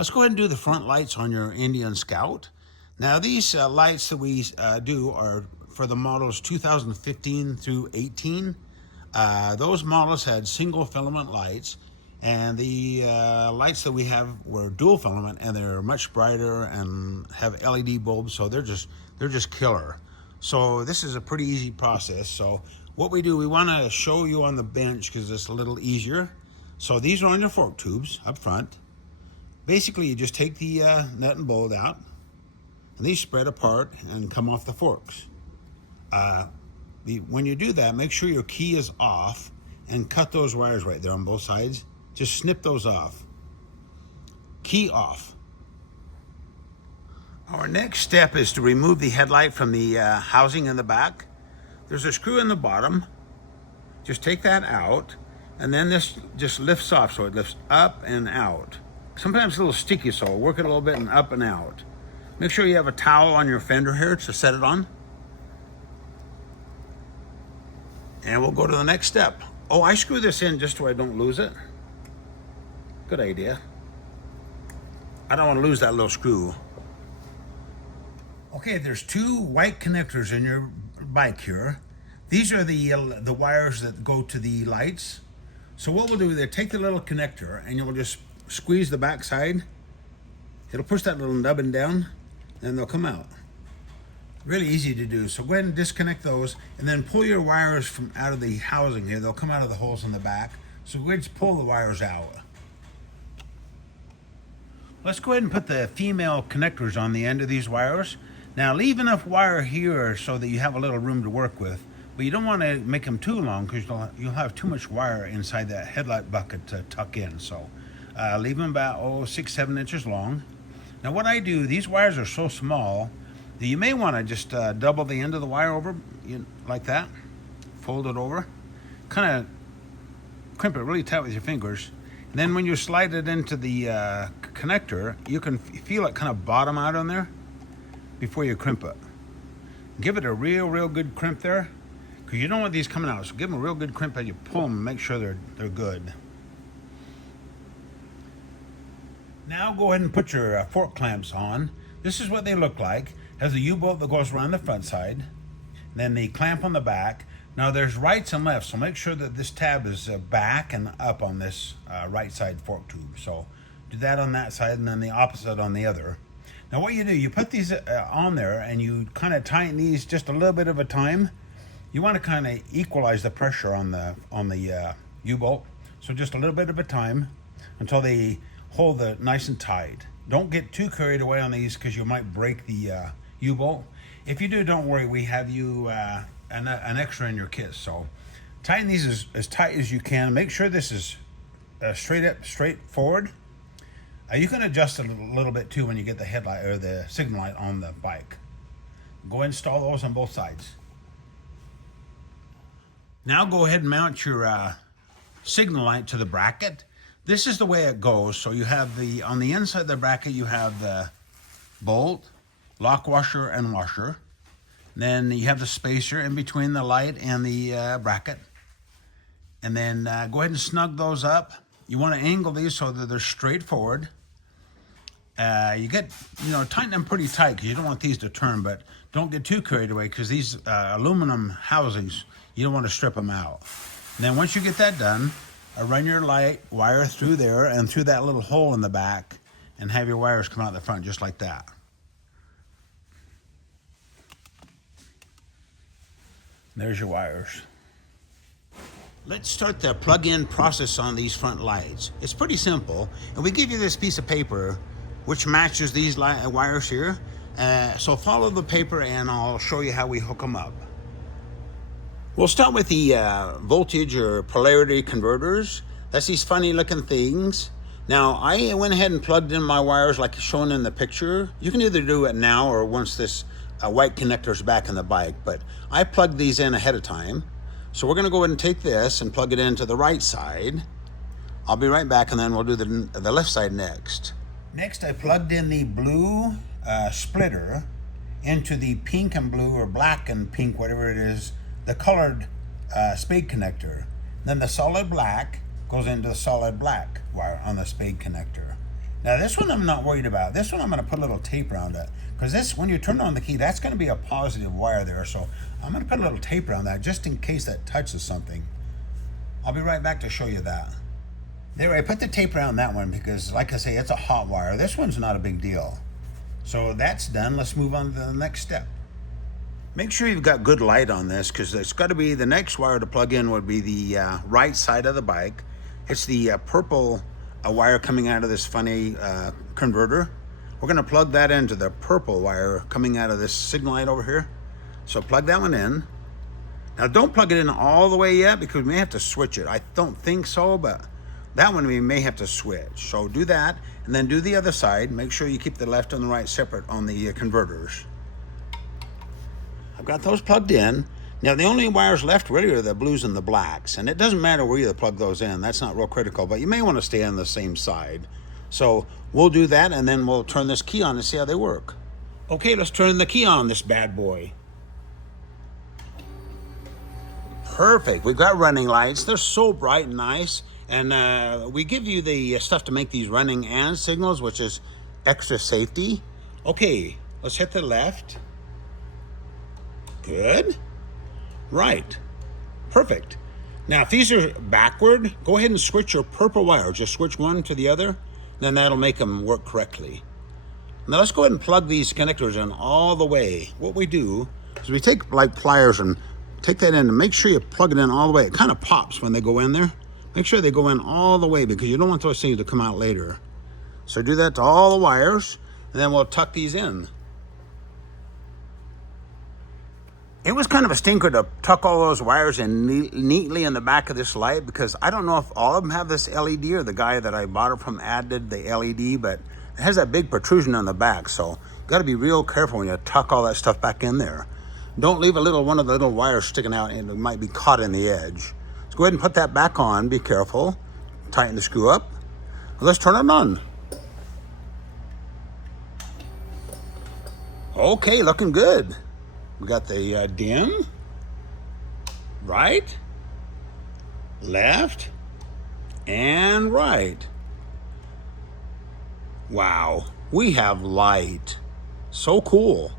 Let's go ahead and do the front lights on your Indian Scout. Now these lights that we do are for the models 2015 through 18. Those models had single filament lights, and the lights that we have were dual filament, and they're much brighter and have LED bulbs, so they're just killer. So this is a pretty easy process. So what we do, we want to show you on the bench because it's a little easier. So these are on your fork tubes up front. Basically, you just take the nut and bolt out, and these spread apart and come off the forks. When you do that, make sure your key is off and cut those wires right there on both sides. Just snip those off. Key off. Our next step is to remove the headlight from the housing in the back. There's a screw in the bottom. Just take that out, and then this just lifts off, so it lifts up and out. Sometimes it's a little sticky, so work it a little bit and up and out. Make sure you have a towel on your fender here to set it on. And we'll go to the next step. Oh, I screw this in just so I don't lose it. Good idea. I don't want to lose that little screw. Okay, there's two white connectors in your bike here. These are the wires that go to the lights. So what we'll do is take the little connector and you'll just squeeze the back side. It'll push that little nubbin down and they'll come out. Really easy to do. So go ahead and disconnect those and then pull your wires from out of the housing here. They'll come out of the holes in the back. So go ahead and pull the wires out. Let's go ahead and put the female connectors on the end of these wires. Now leave enough wire here so that you have a little room to work with, but you don't want to make them too long because you'll have too much wire inside that headlight bucket to tuck in. So leave them about 6-7 inches long. Now what I do, these wires are so small that you may want to just double the end of the wire over like that, fold it over, kind of crimp it really tight with your fingers. And then when you slide it into the connector, you can feel it kind of bottom out on there before you crimp it. Give it a real good crimp there, because you don't want these coming out. So give them a real good crimp and you pull them and make sure they're good. Now go ahead and put your fork clamps on. This is what they look like. Has a U-bolt that goes around the front side, then the clamp on the back. Now there's rights and lefts, so make sure that this tab is back and up on this right side fork tube. So do that on that side and then the opposite on the other. Now what you do, you put these on there and you kind of tighten these just a little bit of a time. You want to kind of equalize the pressure on the U-bolt. So just a little bit of a time until they hold it nice and tight. Don't get too carried away on these because you might break the U-bolt. If you do, don't worry, we have you an extra in your kit. So tighten these as tight as you can. Make sure this is straight forward. You can adjust it a little bit too when you get the headlight or the signal light on the bike. Go install those on both sides. Now go ahead and mount your signal light to the bracket. This is the way it goes. So you have on the inside of the bracket, you have the bolt, lock washer, and washer. Then you have the spacer in between the light and the bracket. And then go ahead and snug those up. You want to angle these so that they're straight forward. Tighten them pretty tight because you don't want these to turn, but don't get too carried away because these aluminum housings, you don't want to strip them out. And then once you get that done, run your light wire through there and through that little hole in the back and have your wires come out the front just like that. There's your wires. Let's start the plug-in process on these front lights. It's pretty simple, and we give you this piece of paper which matches these wires here. So follow the paper and I'll show you how we hook them up. We'll start with the voltage or polarity converters. That's these funny looking things. Now I went ahead and plugged in my wires like shown in the picture. You can either do it now or once this white connector's back in the bike, but I plugged these in ahead of time. So we're gonna go ahead and take this and plug it into the right side. I'll be right back and then we'll do the left side next. Next, I plugged in the blue splitter into the pink and blue or black and pink, whatever it is, the colored spade connector. Then the solid black goes into the solid black wire on the spade connector. Now this one I'm not worried about. This one I'm going to put a little tape around it. Because this, when you turn on the key, that's going to be a positive wire there. So I'm going to put a little tape around that just in case that touches something. I'll be right back to show you that. There, I put the tape around that one because, like I say, it's a hot wire. This one's not a big deal. So that's done. Let's move on to the next step. Make sure you've got good light on this because it's got to be, the next wire to plug in would be the right side of the bike. It's the purple wire coming out of this funny converter. We're going to plug that into the purple wire coming out of this signal light over here. So plug that one in. Now don't plug it in all the way yet because we may have to switch it. I don't think so, but that one we may have to switch. So do that and then do the other side. Make sure you keep the left and the right separate on the converters. I've got those plugged in. Now the only wires left really are the blues and the blacks, and it doesn't matter where you plug those in. That's not real critical, but you may want to stay on the same side. So we'll do that and then we'll turn this key on and see how they work. Okay, let's turn the key on this bad boy. Perfect, we've got running lights. They're so bright and nice. And we give you the stuff to make these running and signals, which is extra safety. Okay, let's hit the left. Good. Right. Perfect. Now, if these are backward, go ahead and switch your purple wire. Just switch one to the other, then that'll make them work correctly. Now, let's go ahead and plug these connectors in all the way. What we do is we take like pliers and take that in and make sure you plug it in all the way. It kind of pops when they go in there. Make sure they go in all the way because you don't want those things to come out later. So do that to all the wires, and then we'll tuck these in. It was kind of a stinker to tuck all those wires in neatly in the back of this light because I don't know if all of them have this LED or the guy that I bought it from added the LED, but it has that big protrusion on the back, so you got to be real careful when you tuck all that stuff back in there. Don't leave one of the little wires sticking out and it might be caught in the edge. So go ahead and put that back on, be careful. Tighten the screw up. Let's turn it on. Okay, looking good. We got the dim, right, left, and right. Wow, we have light. So cool.